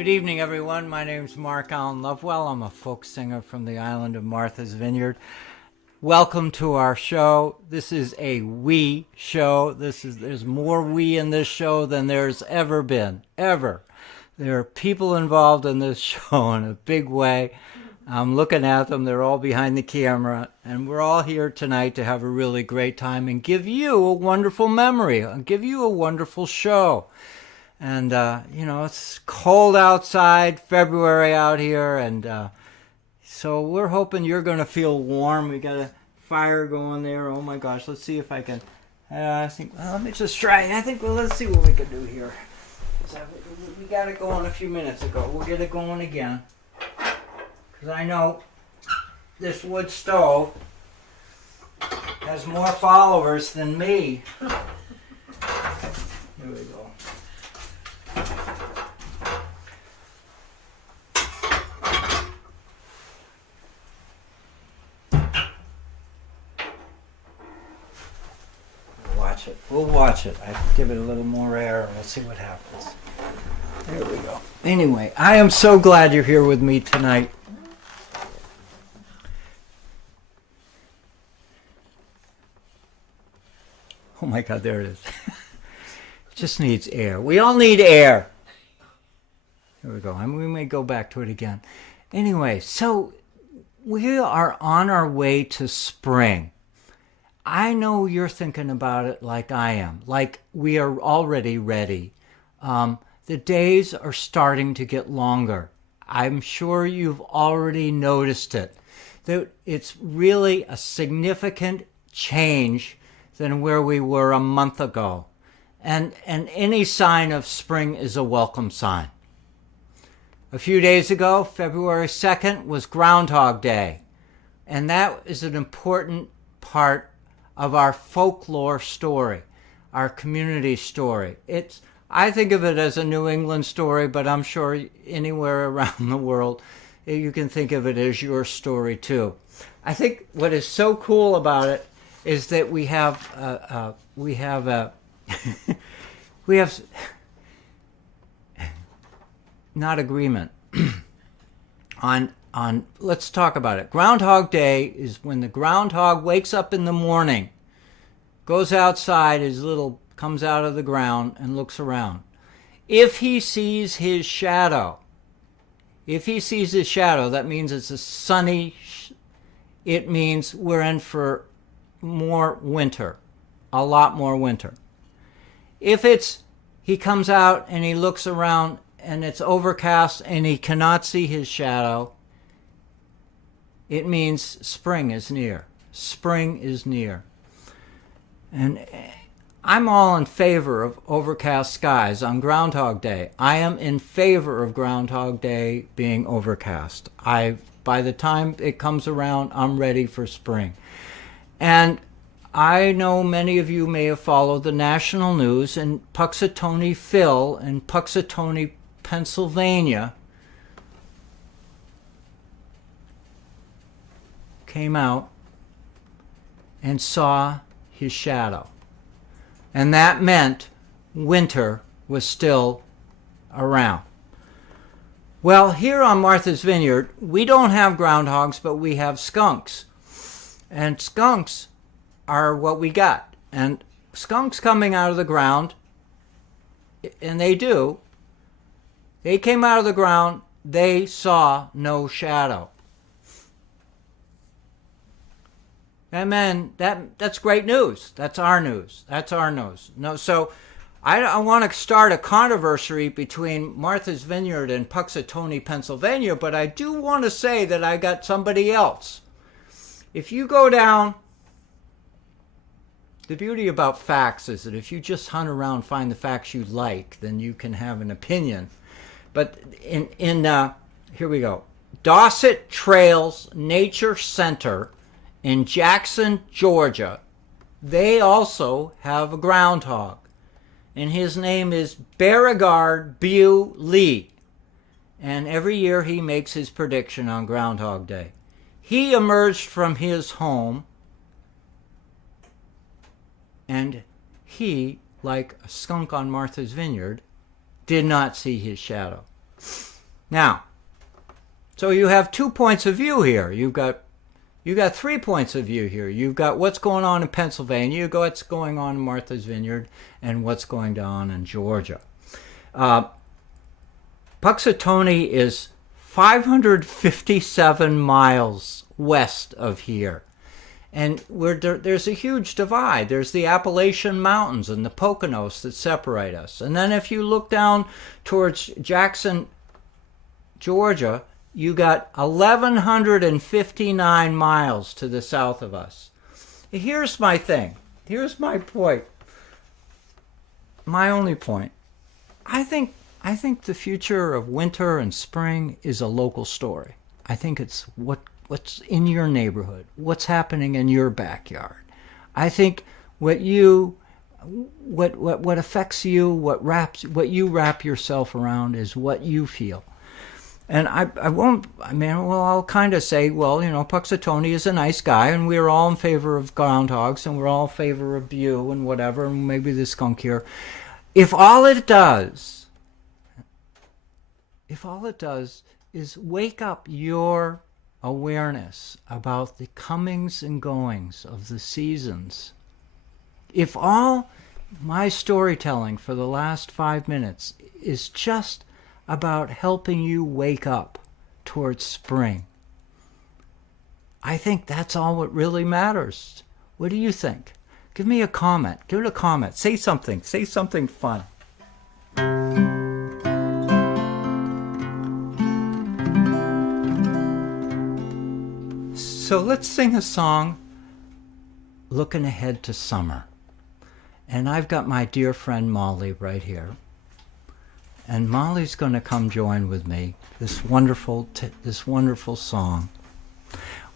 Good evening, everyone. My name's Mark Allen Lovewell. I'm a folk singer from the island of Martha's Vineyard. Welcome to our show. This is a we show. There's more we in this show than there's ever been, ever. There are people involved in this show in a big way. I'm looking at them. They're all behind the camera. And we're all here tonight to have a really great time and give you a wonderful memory, and give you a wonderful show. And, it's cold outside, February out here, and so we're hoping you're going to feel warm. We got a fire going there. Oh, my gosh. Let's see if I can. Let me just try it. Let's see what we can do here. We got it going a few minutes ago. We'll get it going again. Because I know this wood stove has more followers than me. Here we go. We'll watch it. I give it a little more air and we'll see what happens. There we go. Anyway, I am so glad you're here with me tonight. Oh my God, there it is. It just needs air. We all need air. Here we go. We may go back to it again. Anyway, so we are on our way to spring. I know you're thinking about it like I am, like we are already ready. The days are starting to get longer. I'm sure you've already noticed it. That it's really a significant change than where we were a month ago. And any sign of spring is a welcome sign. A few days ago, February 2nd, was Groundhog Day. And that is an important part of our folklore story, our community story. I think of it as a New England story, but I'm sure anywhere around the world you can think of it as your story too. I think what is so cool about it is that we have not agreement on let's talk about it. Groundhog Day is when the groundhog wakes up in the morning, goes outside, comes out of the ground and looks around. If he sees his shadow, that means it's a sunny, it means we're in for more winter, a lot more winter. If he comes out and he looks around and it's overcast and he cannot see his shadow, it means spring is near. Spring is near. And I'm all in favor of overcast skies on Groundhog Day. I am in favor of Groundhog Day being overcast. By the time it comes around, I'm ready for spring. And I know many of you may have followed the national news, and Puxatawny Phil in Puxatawny, Pennsylvania, came out and saw his shadow. And that meant winter was still around. Well, here on Martha's Vineyard, we don't have groundhogs, but we have skunks. And skunks are what we got. And skunks coming out of the ground, and they came out of the ground, they saw no shadow. And man, that's great news. That's our news. No, so I want to start a controversy between Martha's Vineyard and Puxatawny, Pennsylvania, but I do want to say that I got somebody else. If you go down, the beauty about facts is that if you just hunt around and find the facts you like, then you can have an opinion. But here we go. Dorset Trails Nature Center in Jackson, Georgia, they also have a groundhog. And his name is Beauregard Lee. And every year he makes his prediction on Groundhog Day. He emerged from his home, and he, like a skunk on Martha's Vineyard, did not see his shadow. Now, so you have 2 points of view here. You got 3 points of view here. You've got what's going on in Pennsylvania, you've got what's going on in Martha's Vineyard, and what's going on in Georgia. Puxatawny is 557 miles west of here. And there's a huge divide. There's the Appalachian Mountains and the Poconos that separate us. And then if you look down towards Jackson, Georgia, you got 1,159 miles to the south of us. Here's my thing. Here's my point. My only point. I think the future of winter and spring is a local story. I think it's what's in your neighborhood, what's happening in your backyard. I think what affects you, what you wrap yourself around is what you feel. And I'll kind of say, Puxatawny is a nice guy, and we're all in favor of groundhogs, and we're all in favor of Bew and whatever, and maybe the skunk here. If all it does is wake up your awareness about the comings and goings of the seasons, if all my storytelling for the last 5 minutes is just about helping you wake up towards spring, I think that's all what really matters. What do you think? Give me a comment. Give it a comment. Say something. Say something fun. So let's sing a song looking ahead to summer. And I've got my dear friend Molly right here. And Molly's going to come join with me this wonderful song.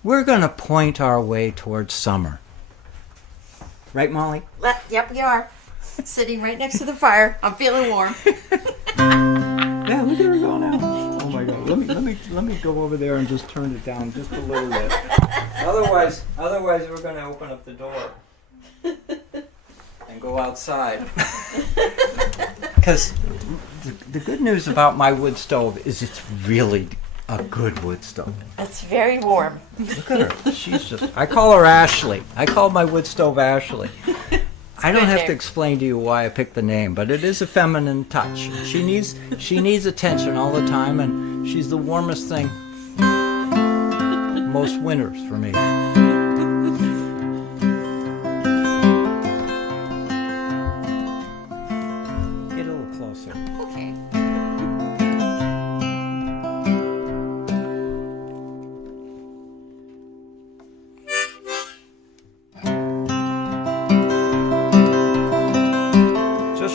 We're going to point our way towards summer. Right, Molly? Yep, we are. Sitting right next to the fire. I'm feeling warm. Yeah, look at her go now. Oh my God! Let me go over there and just turn it down just a little bit. Otherwise, we're going to open up the door and go outside. Because the good news about my wood stove is it's really a good wood stove. It's very warm. Look at her. I call her Ashley. I call my wood stove Ashley. I don't have to explain to you why I picked the name, but it is a feminine touch. She needs attention all the time, and she's the warmest thing most winters for me. Get a little closer. Okay.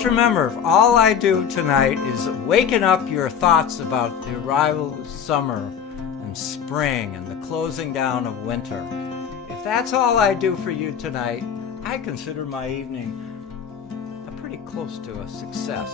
Remember, if all I do tonight is waken up your thoughts about the arrival of summer and spring and the closing down of winter, if that's all I do for you tonight, I consider my evening pretty close to a success.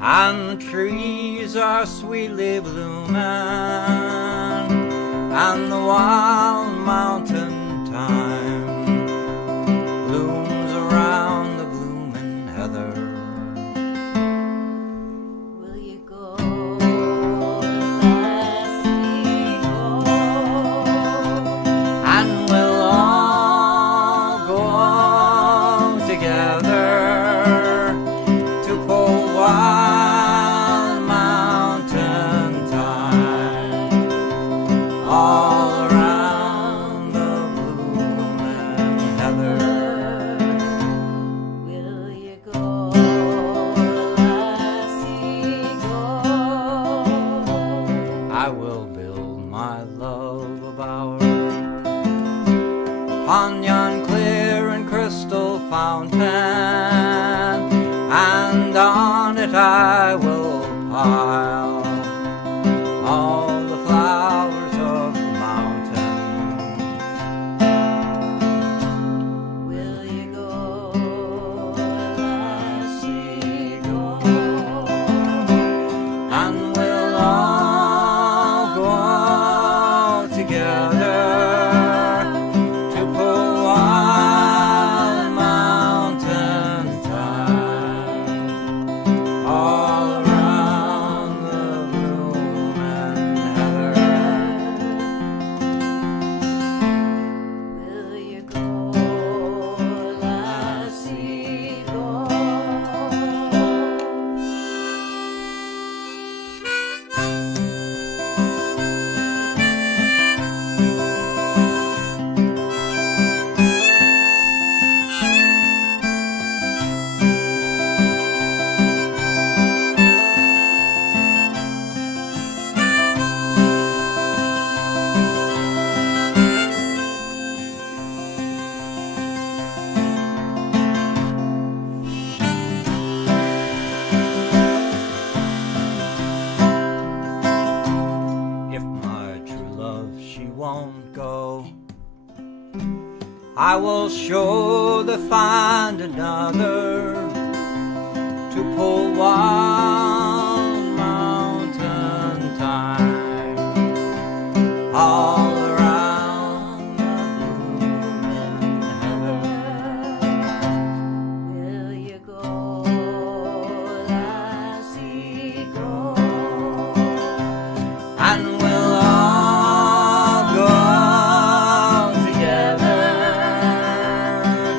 And the trees are sweetly blooming, and the wild mountain thyme blooms around the blooming heather. Will you go, lassie, go? And we'll all go together to pull wild all around the blooming heather. Will you go, lassie, go? I will build my love a bower on yon clear and crystal fountain, and on I will pile all the flowers of the mountain. Will you go, lassie, go? And we'll all go together to pull wild mountain thyme all around the blooming heather. Will you go, lassie, go? If my true love she won't go, I will surely find another to pull wild mountain thyme all around the blooming heather. Will you go, lassie, go? And we'll all go together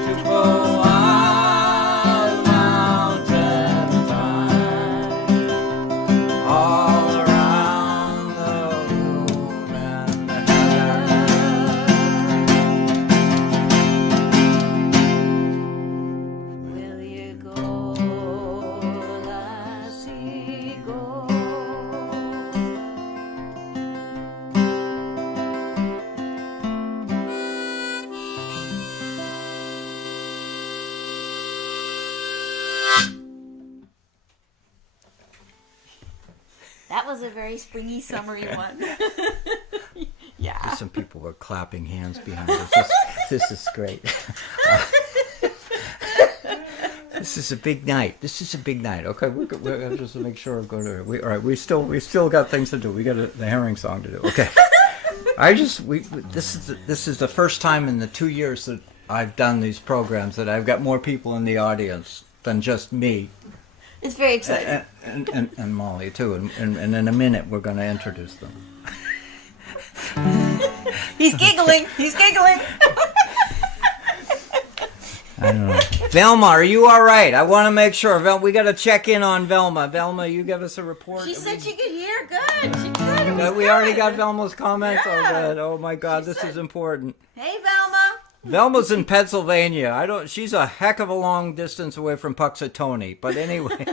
to pull wild mountain thyme all around the blooming heather. Will you go, lassie, go? That was a very springy, summery one. Yeah. Some people were clapping hands behind us. This is great. This is a big night. This is a big night. Okay, we're just to make sure I'm going to. All right, we still got things to do. We got the herring song to do. Okay. This is the first time in the 2 years that I've done these programs that I've got more people in the audience than just me It's very exciting. and Molly too. And in a minute we're going to introduce them. He's giggling. He's giggling. I don't know. Velma, are you all right? I want to make sure. We got to check in on Velma. Velma, you give us a report. She said she could hear good. She could. It was We already got good. Velma's comments. Yeah. Oh, good. Oh my God, She this said- is important. Hey, Velma. Velma's in Pennsylvania. She's a heck of a long distance away from Puxatony. But anyway,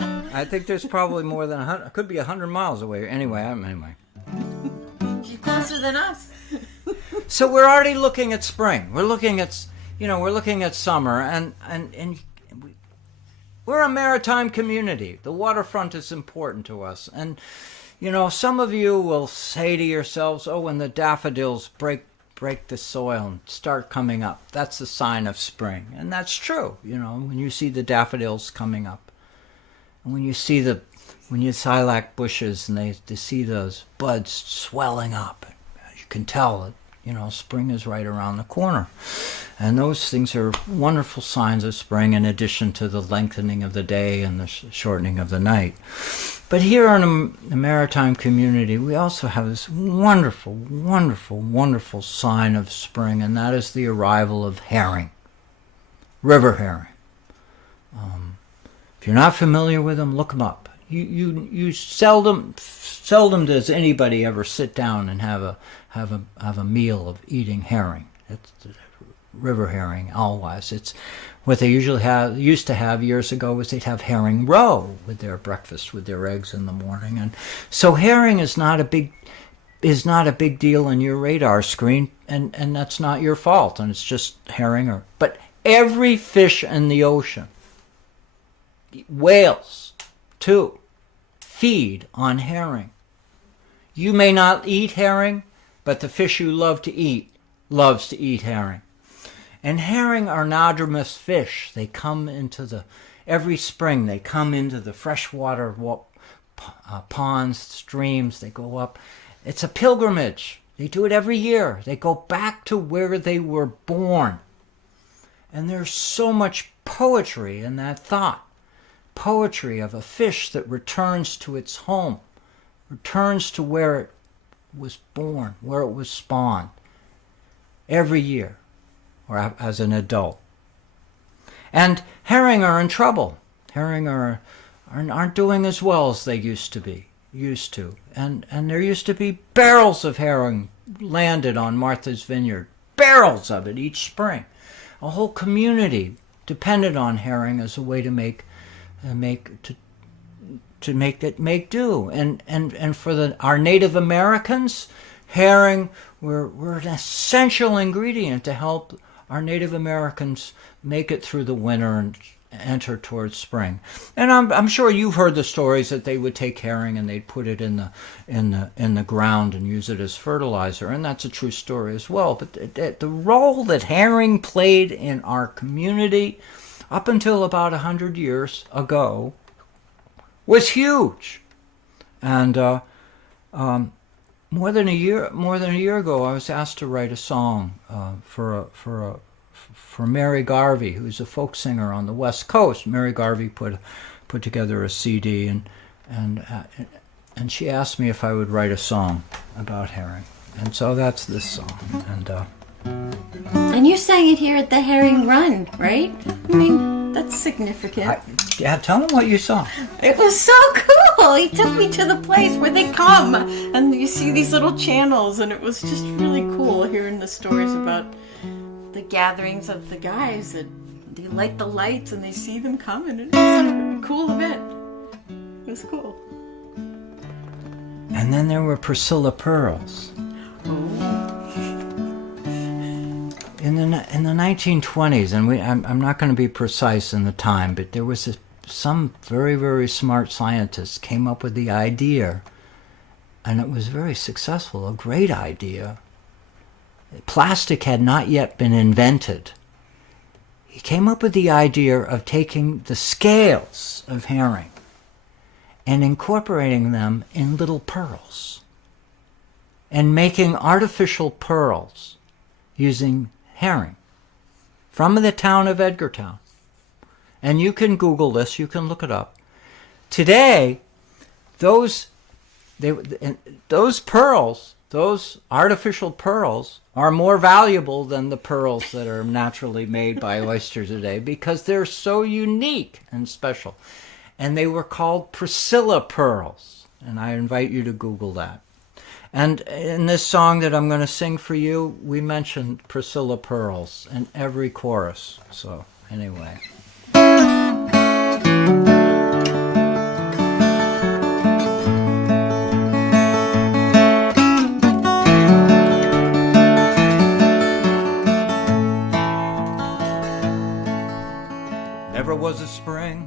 I think there's probably more than 100. Could be 100 miles away. Anyway. She's closer than us. So we're already looking at spring. We're looking at summer, and we're a maritime community. The waterfront is important to us, and some of you will say to yourselves, "Oh, when the daffodils break the soil and start coming up, that's the sign of spring," and that's true. When you see the daffodils coming up, and when you lilac bushes and they see those buds swelling up, you can tell that spring is right around the corner. And those things are wonderful signs of spring, in addition to the lengthening of the day and the shortening of the night. But here in the maritime community, we also have this wonderful, wonderful, wonderful sign of spring, and that is the arrival of herring, river herring. If you're not familiar with them, look them up. You seldom does anybody ever sit down and have a meal of eating herring. It's river herring, alewives. It's what they used to have years ago was they'd have herring roe with their breakfast, with their eggs in the morning. And so herring is not a big deal on your radar screen, and that's not your fault, and it's just herring. But every fish in the ocean, whales, to feed on herring. You may not eat herring, but the fish you love to eat loves to eat herring. And herring are anadromous fish. They come every spring, they come into the freshwater ponds, streams, they go up. It's a pilgrimage. They do it every year. They go back to where they were born. And there's so much poetry in that thought. Poetry of a fish that returns to its home, returns to where it was born, where it was spawned, every year, or as an adult. And herring are in trouble. Herring aren't doing as well as they used to. And there used to be barrels of herring landed on Martha's Vineyard, barrels of it each spring. A whole community depended on herring as a way to make do. And for our Native Americans, herring were an essential ingredient to help our Native Americans make it through the winter and enter towards spring. And I'm sure you've heard the stories that they would take herring and they'd put it in the ground and use it as fertilizer, and that's a true story as well. But the role that herring played in our community up until about 100 years ago was huge. And more than a year ago, I was asked to write a song for Mary Garvey, who's a folk singer on the West Coast. Mary Garvey put together a CD, and she asked me if I would write a song about herring, and so that's this song. And you sang it here at the Herring Run, right? I mean, that's significant. Tell them what you saw. It was so cool. He took me to the place where they come, and you see these little channels, and it was just really cool hearing the stories about the gatherings of the guys that they light the lights and they see them coming. It was a cool event. It was cool. And then there were Priscilla Pearls. In the 1920s, and I'm not going to be precise in the time, but there was some very, very smart scientists came up with the idea, and it was very successful, a great idea. Plastic had not yet been invented. He came up with the idea of taking the scales of herring and incorporating them in little pearls and making artificial pearls using herring from the town of Edgartown. And you can Google this, you can look it up. Today, those pearls, those artificial pearls, are more valuable than the pearls that are naturally made by oysters today because they're so unique and special. And they were called Priscilla pearls. And I invite you to Google that. And in this song that I'm going to sing for you, we mentioned Priscilla pearls in every chorus. So anyway. Never was a spring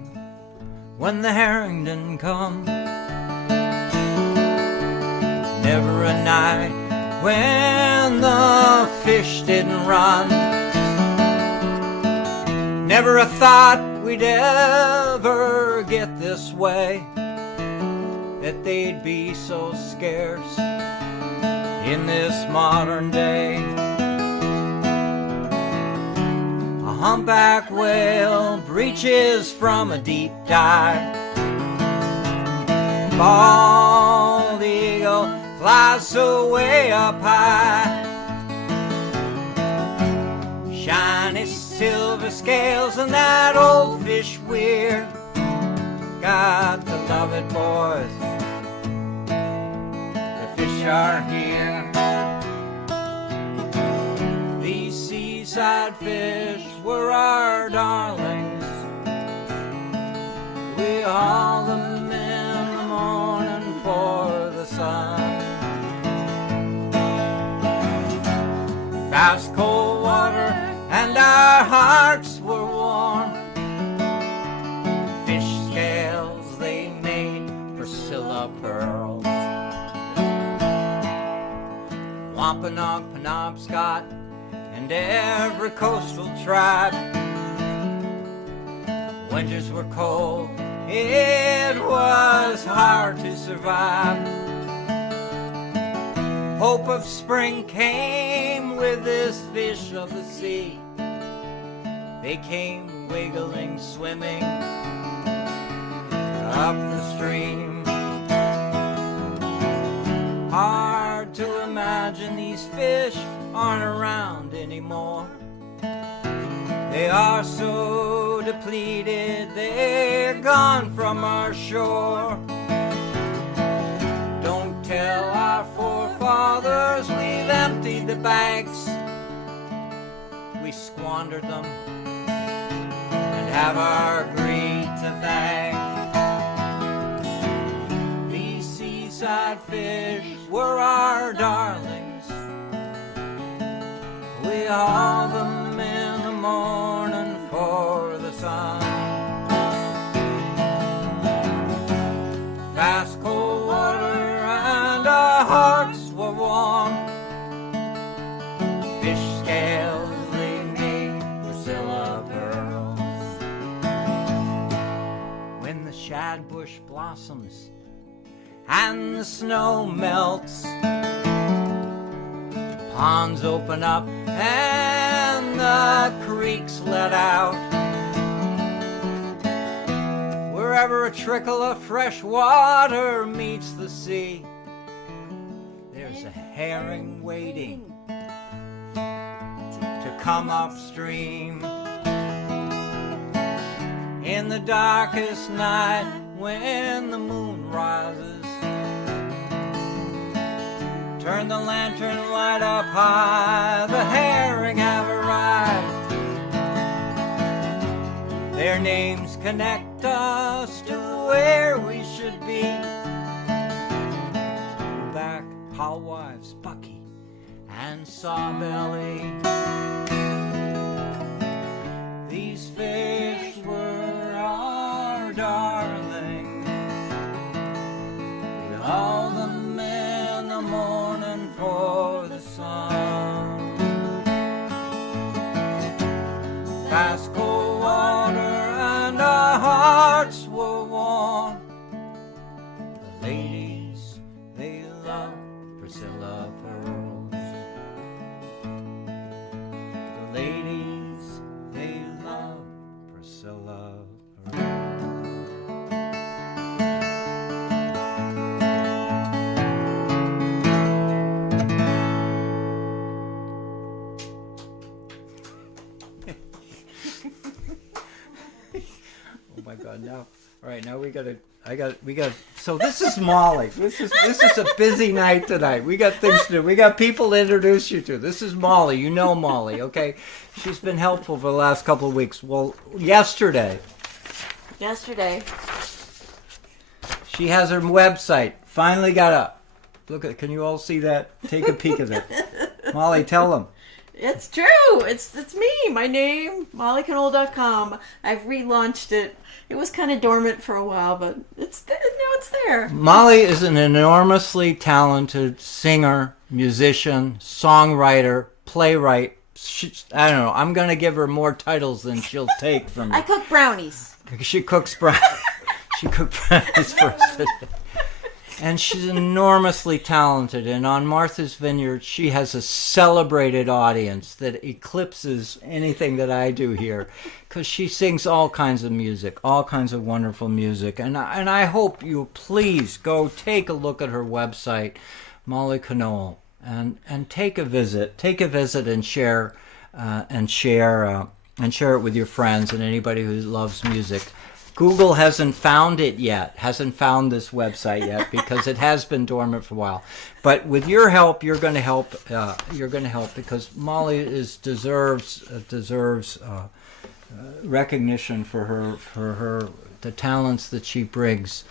when the herring didn't come. Never a night when the fish didn't run. Never a thought we'd ever get this way, that they'd be so scarce in this modern day. A humpback whale breaches from a deep dive. Bald eagle flies so way up high. Shiny silver scales and that old fish weir. Got to love it, boys. The fish are here. These seaside fish were our darlings. We hauled them in the morning for the sun. Fast cold water and our hearts were warm. Fish scales, they made Wampanoag, Penobscot, and every coastal tribe. Winters were cold, it was hard to survive. Hope of spring came with this fish of the sea. They came wiggling, swimming up the stream. Hard to imagine these fish aren't around anymore. They are so depleted, they're gone from our shore. Don't tell our forefathers we've emptied the banks. We squandered them and have our greed to thank. These seaside fish were our darlings. We hauled them in the morning for the sun. Fast cold water and our hearts were warm. Fish scales they made Priscilla pearls. When the shad bush blossoms and the snow melts, ponds open up and the creeks let out. Wherever a trickle of fresh water meets the sea, there's a herring waiting to come upstream. In the darkest night when the moon rises, turn the lantern light up high, the herring have arrived. Their names connect us to where we should be. Back, Hal Wives, Bucky, and Sawbelly. These fish were our darling. We hauled them in the morning for the sun. Fast cold water and our hearts were warm. The ladies, they loved Priscilla pearls. The ladies, they loved Priscilla pearls. Oh my God! Now, all right. Now we got. So this is Molly. This is a busy night tonight. We got things to do. We got people to introduce you to. This is Molly. You know Molly, okay? She's been helpful for the last couple of weeks. Well, yesterday, she has her website finally got up. Look at. Can you all see that? Take a peek at it. Molly, tell them. It's true. It's me. My name, mollyknoll.com. I've relaunched it. It was kind of dormant for a while, but now it's there. Molly is an enormously talented singer, musician, songwriter, playwright. I don't know. I'm going to give her more titles than she'll take from me. I cook brownies. She cooks brownies. She cooked brownies first today. And she's enormously talented. And on Martha's Vineyard, she has a celebrated audience that eclipses anything that I do here. Because she sings all kinds of music, all kinds of wonderful music. And I hope you please go take a look at her website, Molly Knoll, and take a visit. Take a visit and share it with your friends and anybody who loves music. Google hasn't found it yet, hasn't found this website yet because it has been dormant for a while. But with your help, you're going to help. You're going to help because Molly deserves recognition for the talents that she brings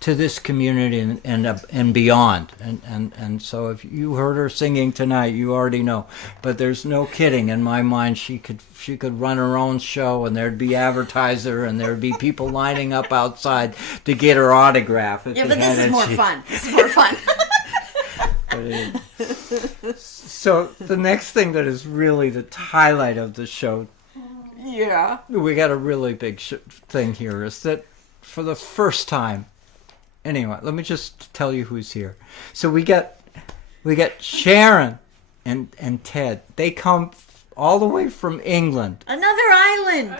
to this community and beyond. And so if you heard her singing tonight, you already know. But there's no kidding. In my mind, she could run her own show, and there'd be advertiser, and there'd be people lining up outside to get her autograph. Yeah, but this is more fun. This is more fun. So the next thing that is really the highlight of the show, Yeah. we got a really big thing here, is that for the first time, anyway, let me just tell you who's here. So we got Sharon and Ted. They come all the way from England. Another island.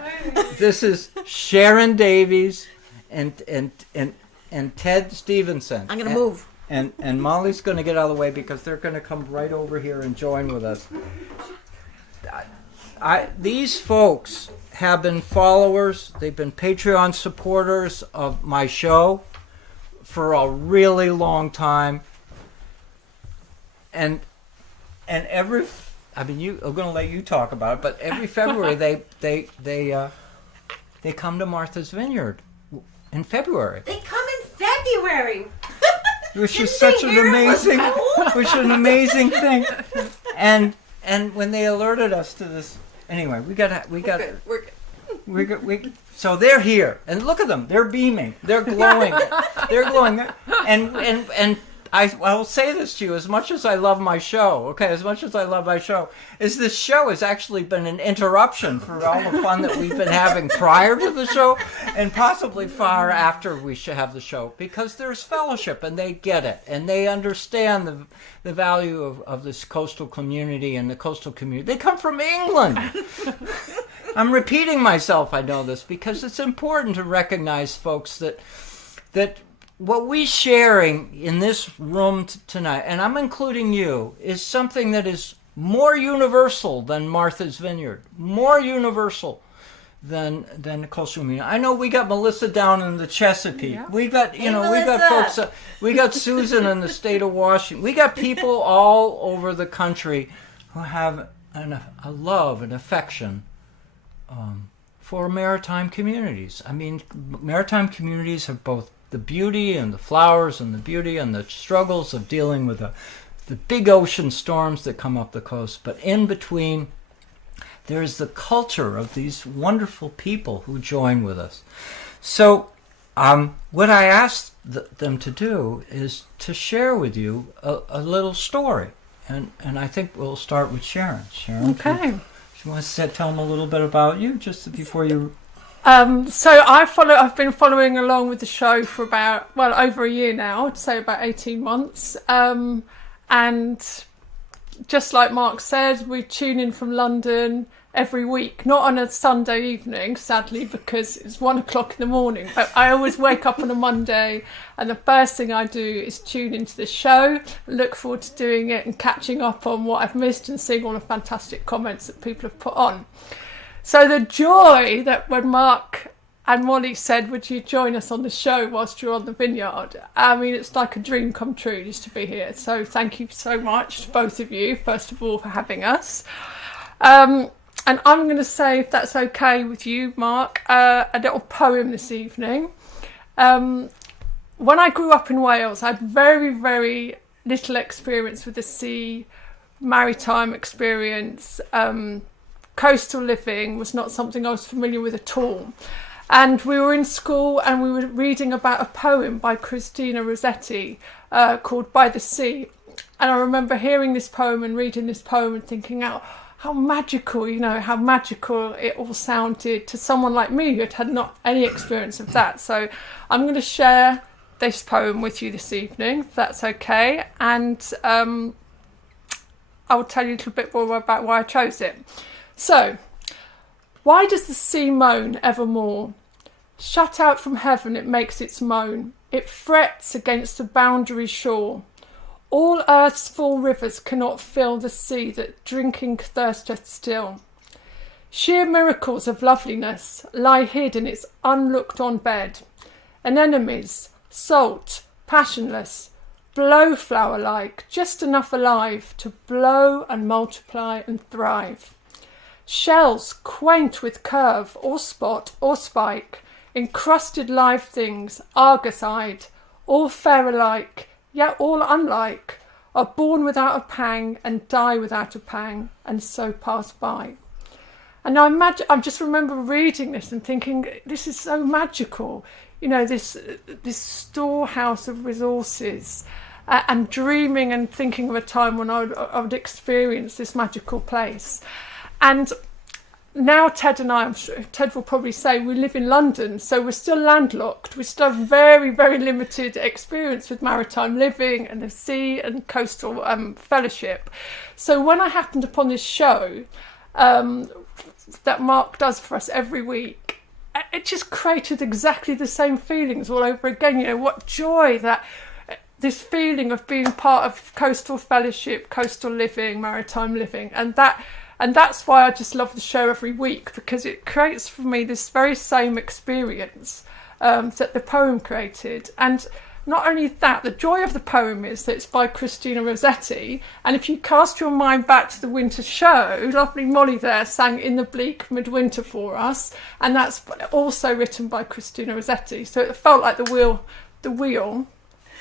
This is Sharon Davies and Ted Stevenson. I'm gonna move. And Molly's going to get out of the way because they're going to come right over here and join with us. These folks have been followers. They've been Patreon supporters of my show for a really long time. And every, I mean, I'm going to let you talk about it, but every February they come to Martha's Vineyard in February. They come in February. Which is such an amazing thing. And when they alerted us to this, anyway, so they're here, and look at them. They're beaming. They're glowing. And I'll say this to you, as much as I love my show, is this show has actually been an interruption for all the fun that we've been having prior to the show, and possibly far after we should have the show, because there's fellowship, and they get it, and they understand the value of this coastal community and the coastal community. They come from England. I'm repeating myself, I know this, because it's important to recognize, folks, that what we're sharing in this room tonight, and I'm including you, is something that is more universal than Martha's Vineyard, more universal than the coastal community. I know we got Melissa down in the Chesapeake. Yeah. We got, we got folks, we got Susan in the state of Washington. We got people all over the country who have a love and affection for maritime communities. I mean, maritime communities have both the beauty and the flowers and the beauty and the struggles of dealing with the big ocean storms that come up the coast. But in between, there's the culture of these wonderful people who join with us. So what I asked them to do is to share with you a little story. And I think we'll start with Sharon. Sharon, okay. You want to tell them a little bit about you just before you... So I've been following along with the show for about, over a year now, I'd say about 18 months. And just like Mark said, we tune in from London every week, not on a Sunday evening, sadly, because it's 1 o'clock in the morning. But I always wake up on a Monday, and the first thing I do is tune into the show, look forward to doing it and catching up on what I've missed and seeing all the fantastic comments that people have put on. So the joy that when Mark and Molly said, would you join us on the show whilst you're on the vineyard? I mean, it's like a dream come true just to be here. So thank you so much, both of you, first of all, for having us. And I'm going to say, if that's okay with you, Mark, a little poem this evening. When I grew up in Wales, I had very, very little experience with the sea, maritime experience. Coastal living was not something I was familiar with at all. And we were in school and we were reading about a poem by Christina Rossetti called By the Sea. And I remember hearing this poem and reading this poem and thinking, how magical, how magical it all sounded to someone like me who had not any experience of that. So I'm going to share this poem with you this evening, if that's okay. And I will tell you a little bit more about why I chose it. So, why does the sea moan evermore? Shut out from heaven it makes its moan. It frets against the boundary shore. All earth's full rivers cannot fill the sea that drinking thirsteth still. Sheer miracles of loveliness lie hid in its unlooked-on bed. Anemones, salt, passionless, blow flower-like, just enough alive to blow and multiply and thrive. Shells quaint with curve or spot or spike, encrusted live things, Argus-eyed, all fair alike, yet all unlike, are born without a pang and die without a pang, and so pass by. And I just remember reading this and thinking, this is so magical. This storehouse of resources, and dreaming and thinking of a time when I would experience this magical place. And now Ted and I, I'm sure Ted will probably say, we live in London, so we're still landlocked. We still have very, very limited experience with maritime living and the sea and coastal fellowship. So when I happened upon this show that Mark does for us every week, it just created exactly the same feelings all over again. You know, what joy that this feeling of being part of coastal fellowship, coastal living, maritime living, and that's why I just love the show every week, because it creates for me this very same experience that the poem created. And not only that, the joy of the poem is that it's by Christina Rossetti. And if you cast your mind back to the winter show, lovely Molly there sang In the Bleak Midwinter for us. And that's also written by Christina Rossetti. So it felt like the wheel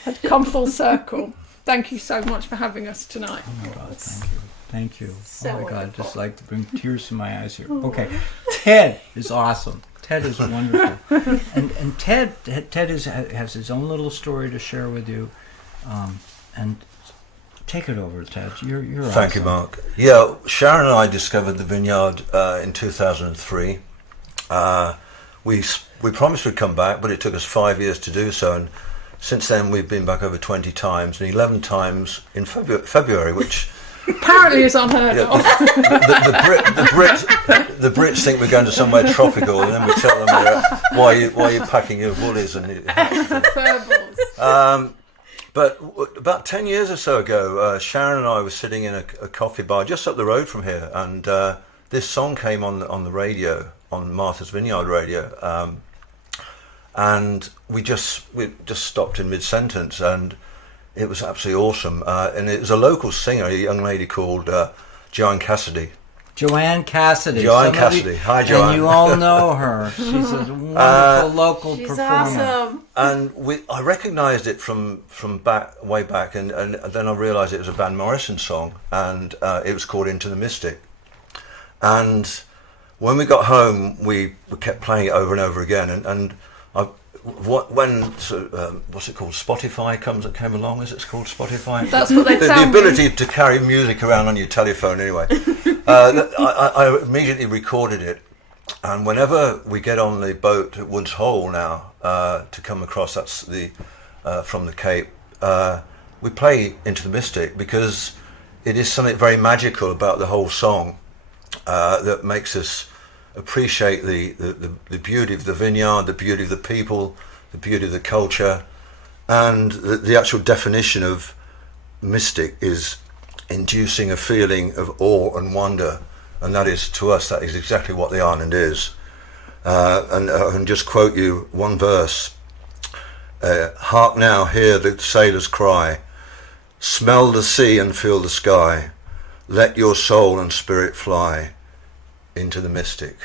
had come full circle. Thank you so much for having us tonight. Oh my God, thank you. Thank you. So oh my God, wonderful. just like to bring tears to my eyes here. Okay, Ted is awesome. Ted is wonderful, and Ted has his own little story to share with you, and take it over, Ted. You're Thank awesome. you, Mark. Yeah, Sharon and I discovered the vineyard in 2003. We promised we'd come back, but it took us 5 years to do so, and since then we've been back over 20 times, and 11 times in February, which Apparently is unheard yeah, of. the Brits think we're going to somewhere tropical, and then we tell them why are you packing your woolies and your hats and Furballs. But about 10 years or so ago, Sharon and I were sitting in a coffee bar just up the road from here, and this song came on the radio, on Martha's Vineyard radio, and we just stopped in mid-sentence, and it was absolutely awesome. And it was a local singer, a young lady called Joanne Cassidy. Joanne Cassidy. Joanne Somebody- Cassidy. Hi, Joanne. And you all know her. She's a wonderful local She's performer. awesome. And I recognised it from way back, and then I realised it was a Van Morrison song, and it was called Into the Mystic. And when we got home, we kept playing it over and over again, and when what's it called? Spotify came along. Is it called Spotify? That's what they the tell me. ability to carry music around on your telephone. Anyway, I immediately recorded it, and whenever we get on the boat at Woods Hole now to come across, that's the from the Cape, we play Into the Mystic, because it is something very magical about the whole song that makes us appreciate the beauty of the vineyard, the beauty of the people, the beauty of the culture, and the actual definition of mystic is inducing a feeling of awe and wonder, and that is, to us, that is exactly what the island is. And I can just quote you one verse. Hark now, hear the sailors cry, smell the sea and feel the sky, let your soul and spirit fly into the mystic.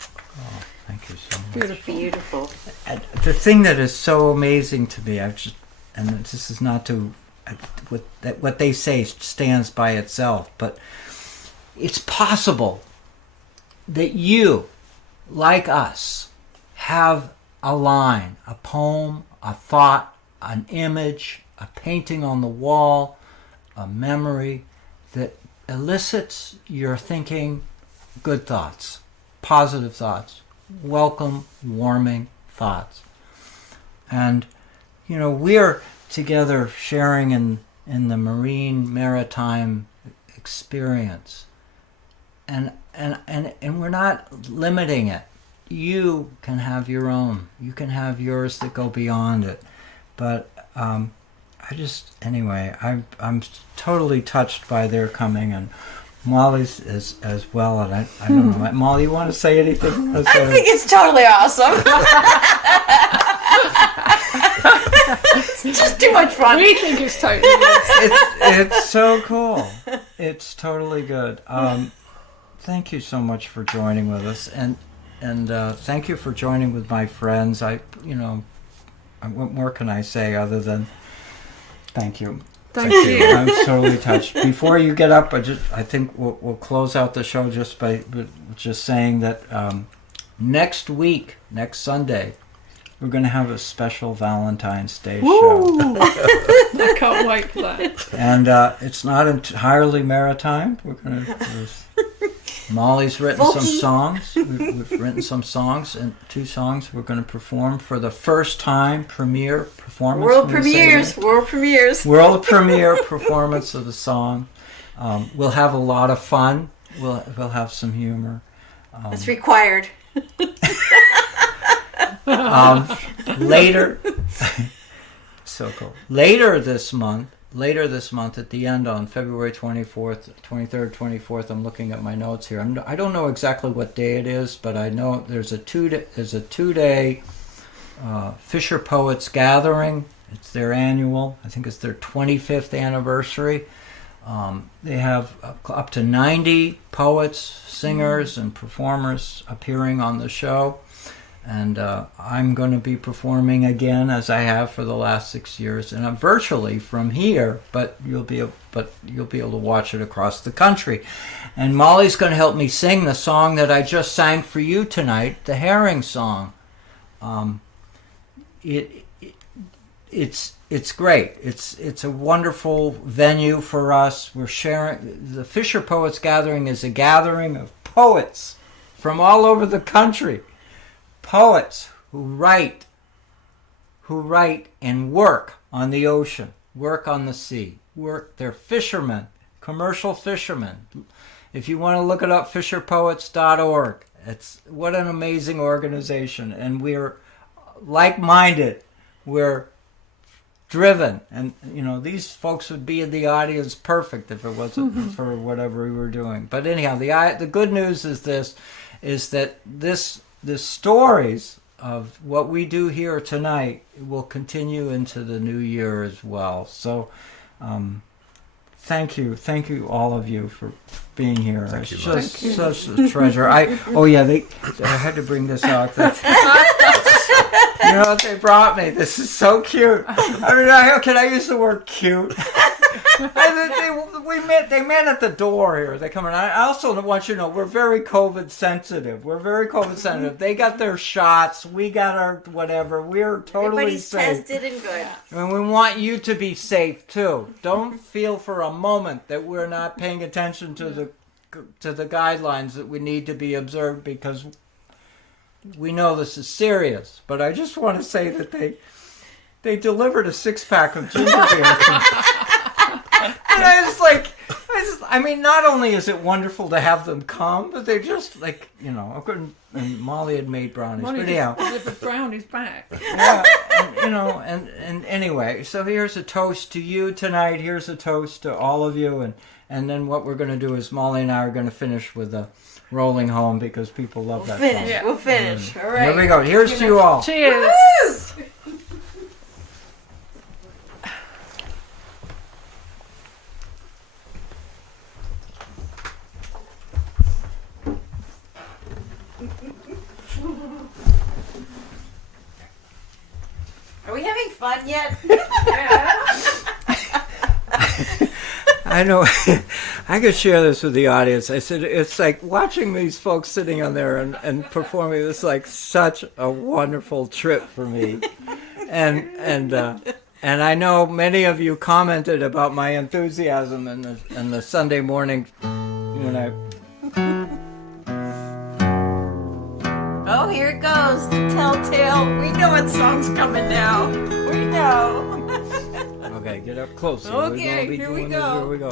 Oh, thank you so much. Beautiful. Beautiful. And the thing that is so amazing to me, and this is not to what they say stands by itself, but it's possible that you, like us, have a line, a poem, a thought, an image, a painting on the wall, a memory that elicits your thinking good thoughts, positive thoughts, welcome, warming thoughts. And, you know, we're together sharing in the marine maritime experience. And we're not limiting it. You can have your own. You can have yours that go beyond it. But I'm totally touched by their coming, and Molly's as well. And I don't know, Molly, you want to say anything? I think it's totally awesome. It's just too much fun. We think it's totally awesome. It's so cool. It's totally good. Thank you so much for joining with us, and thank you for joining with my friends. What more can I say other than thank you? Thank you. I'm totally touched. Before you get up, I think we'll close out the show just by saying that next Sunday, we're going to have a special Valentine's Day show. I can't wait for that. And it's not entirely maritime. Molly's written some songs. We've written some songs, and 2 songs we're going to perform for the first time premiere performance. World premiere performance of the song. We'll have a lot of fun. We'll have some humor. It's required. Later, so cool. Later this month, at the end on February 24th, 23rd, 24th, I'm looking at my notes here. I don't know exactly what day it is, but I know there's a 2-day Fisher Poets Gathering. It's their annual. I think it's their 25th anniversary. They have up to 90 poets, singers, and performers appearing on the show. And I'm going to be performing again, as I have for the last 6 years, and I'm virtually from here, but you'll be able to watch it across the country. And Molly's going to help me sing the song that I just sang for you tonight, the Herring Song. It's great. It's a wonderful venue for us. We're sharing. The Fisher Poets Gathering is a gathering of poets from all over the country. Poets who write and work on the ocean, work on the sea, they're fishermen, commercial fishermen. If you want to look it up, fisherpoets.org. What an amazing organization, and we're like-minded. We're driven, and these folks would be in the audience perfect if it wasn't for whatever we were doing. But anyhow, the good news is that the stories of what we do here tonight will continue into the new year as well. So thank you all of you for being here. It's just such a treasure. I had to bring this out. You know what they brought me? This is so cute. I mean, can I use the word cute? They met at the door here. They come in. I also want you to know we're very COVID sensitive. They got their shots. We got our whatever. We're totally Everybody's safe. tested and good. And we want you to be safe too. Don't feel for a moment that we're not paying attention to the guidelines that we need to be observed, because we know this is serious. But I just want to say that they delivered a 6-pack of ginger beer. And I mean, not only is it wonderful to have them come, but they're just and Molly had made brownies. Molly but anyhow, delivered brownies back. Yeah, and anyway, so here's a toast to you tonight. Here's a toast to all of you, and then what we're going to do is Molly and I are going to finish with a Rolling Home, because people love that song. Yeah. We'll finish. All right. Here we go. Here's to you all. Cheers. Woo! Are we having fun yet? I know. I could share this with the audience. I said, it's like watching these folks sitting on there and performing. It's like such a wonderful trip for me. And I know many of you commented about my enthusiasm in the Sunday morning when I. Oh, here it goes. The telltale. We know what song's coming now. We know. Okay, get up close. Okay, here we go. Here we go.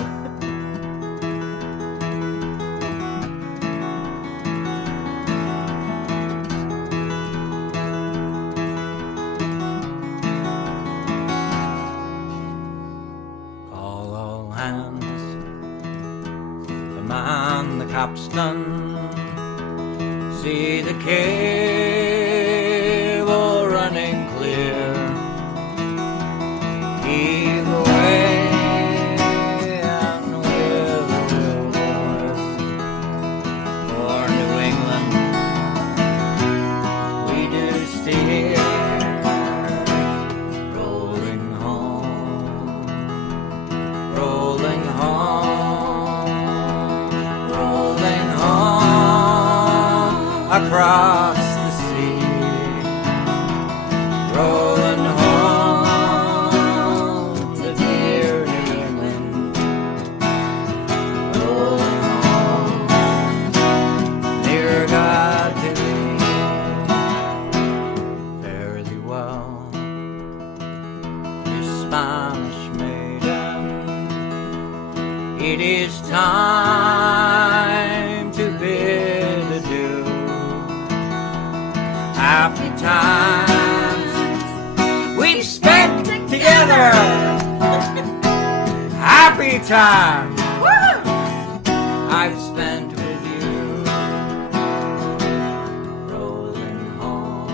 Call all hands. Man the capstan. See the cable running clear. Heave away and with a real voice. For New England we do steer. Rolling home, rolling home, rolling home across the sea. It is time to bid adieu. Happy times we've spent together. Happy times I've spent with you. Rolling home,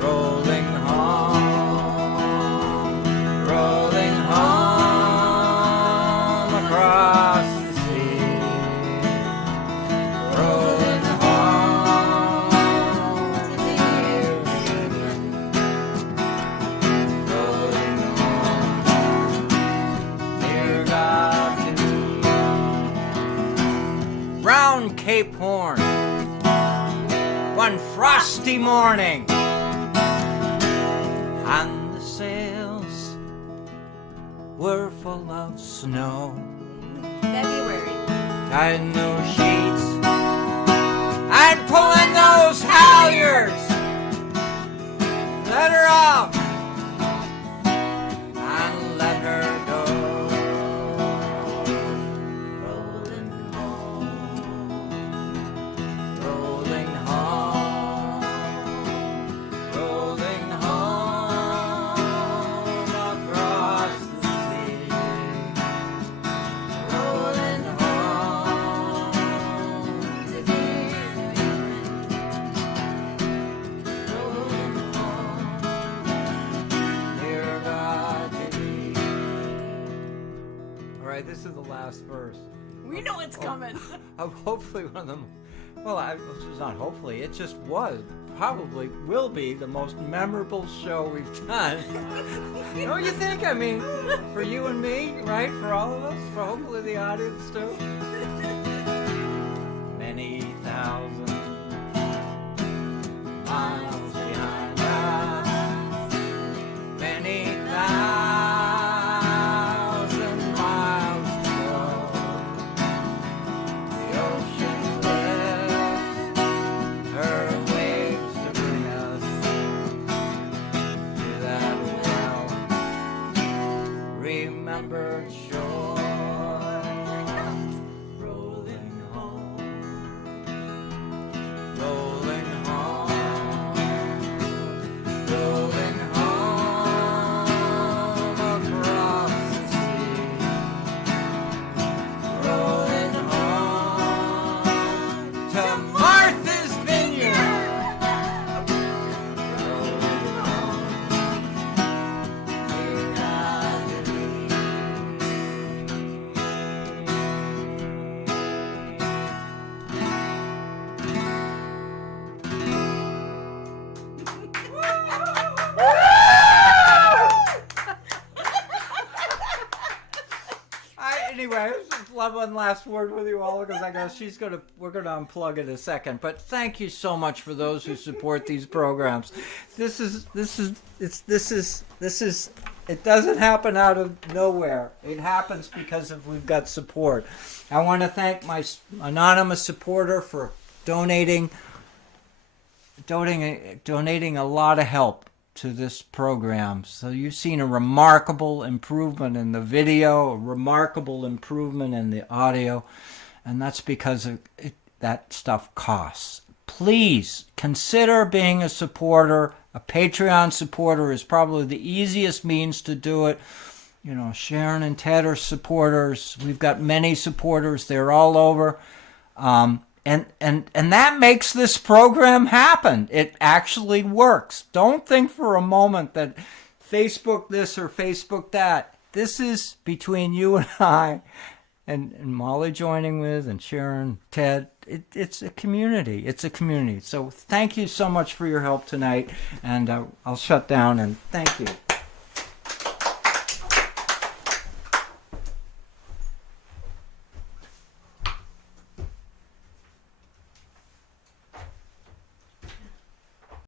rolling home, rolling home across the sea. Rolling home to the rolling home near God to me. Round Cape Horn, one frosty morning, and the sails were full of snow. February. Tying those sheets and pulling those halyards. Let her off and let her go. Rolling home, rolling home, rolling home across the sea. Rolling home to the rolling home near God to be. All right, this is the last verse. We know it's coming. Hopefully one of them. Well, it's not hopefully. It just was. Probably will be the most memorable show we've done. Don't you think? I mean, for you and me, right? For all of us. For hopefully the audience too. Many thousand miles behind us. Many thousand miles to go. The ocean lifts her waves to bring us to that well remembered shore. Rolling home, rolling home, rolling home across the sea. Rolling home to Martha's Vineyard. Rolling home to Galilee. Anyway, just love one last word with you all because I guess we're gonna unplug in a second. But thank you so much for those who support these programs. It doesn't happen out of nowhere. It happens because we've got support. I want to thank my anonymous supporter for donating a lot of help to this program. So you've seen a remarkable improvement in the video, a remarkable improvement in the audio, and that's because that stuff costs. Please consider being a supporter. A Patreon supporter is probably the easiest means to do it. You know, Sharon and Ted are supporters. We've got many supporters. They're all over. And that makes this program happen. It actually works. Don't think for a moment that Facebook this or Facebook that. This is between you and I and Molly joining with and Sharon, Ted. It's a community. It's a community. So thank you so much for your help tonight. And I'll shut down and thank you.